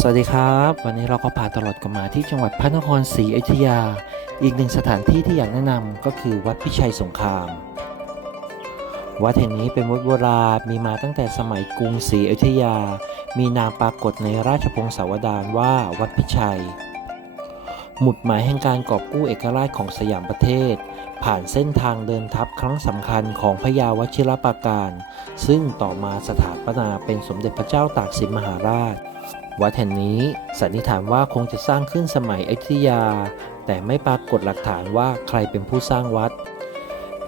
สวัสดีครับ วันนี้เราก็พาตลอดกันมาที่จังหวัดพระนครศรีอยุธยา อีกหนึ่งสถานที่ที่อยากแนะนำก็คือวัดพิชัยสงคราม วัดแห่งนี้เป็นวัดโบราณมีมาตั้งแต่สมัยกรุงศรีอยุธยา มีนามปรากฏในราชพงศาวดารว่าวัดพิชัย หมุดหมายแห่งการกอบกู้เอกราชของสยามประเทศ ผ่านเส้นทางเดินทัพครั้งสำคัญของพระยาวชิรปราการ ซึ่งต่อมาสถาปนาเป็นสมเด็จพระเจ้าตากสินมหาราช วัดแห่งนี้สันนิษฐานว่าคงจะสร้างขึ้นสมัยอยุธยา แต่ไม่ปรากฏหลักฐานว่าใครเป็นผู้สร้างวัด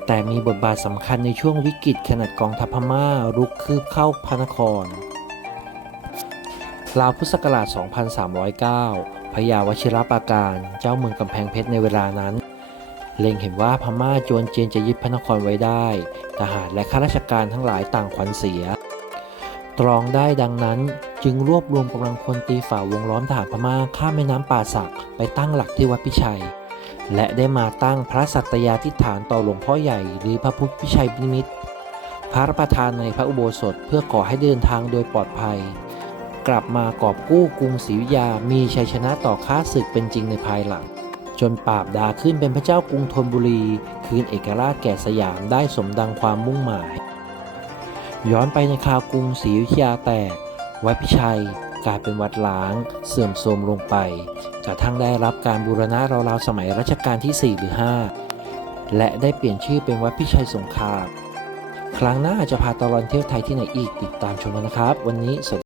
แต่มีบทบาทสำคัญในช่วงวิกฤตขนาดกองทัพพม่ารุกคืบเข้าพระนคร ราวพุทธศักราช 2309 พระยาวชิรปราการเจ้าเมืองกำแพงเพชรในเวลานั้น เล็งเห็นว่าพม่าจวนเจียนจะยึดพระนครไว้ได้ ทหารและข้าราชการทั้งหลายต่างขวัญเสีย ตรองได้ดังนั้น จึงรวบรวมกำลังพลตีฝ่าวงล้อมทหารพม่าข้ามแม่น้ำป่าสักไปตั้งหลักที่วัดพิชัย และได้มาตั้งพระสัตยาธิฐานต่อหลวงพ่อใหญ่หรือพระพุทธพิชัยนิมิตพระประธานในพระอุโบสถเพื่อขอให้เดินทางโดยปลอดภัย กลับมากอบกู้กรุงศรีอยุธยามีชัยชนะต่อข้าศึกเป็นจริงในภายหลัง จนปราบดาขึ้นเป็นพระเจ้ากรุงธนบุรี คืนเอกราชแก่สยามได้สมดังความมุ่งหมาย ย้อนไปในคราวกรุงศรีอยุธยาแตก วัดพิชัยกลายเป็นวัดล้าง เสื่อมโทรมลงไปกระทั่งได้รับการบูรณะราวๆสมัยรัชกาลที่ 4 หรือ 5 และได้เปลี่ยนชื่อเป็นวัดพิชัยสงคราม ครั้งหน้าจะพาตลอนเที่ยวไทยที่ไหนอีกติดตามชมกันนะครับ วันนี้สวัสดี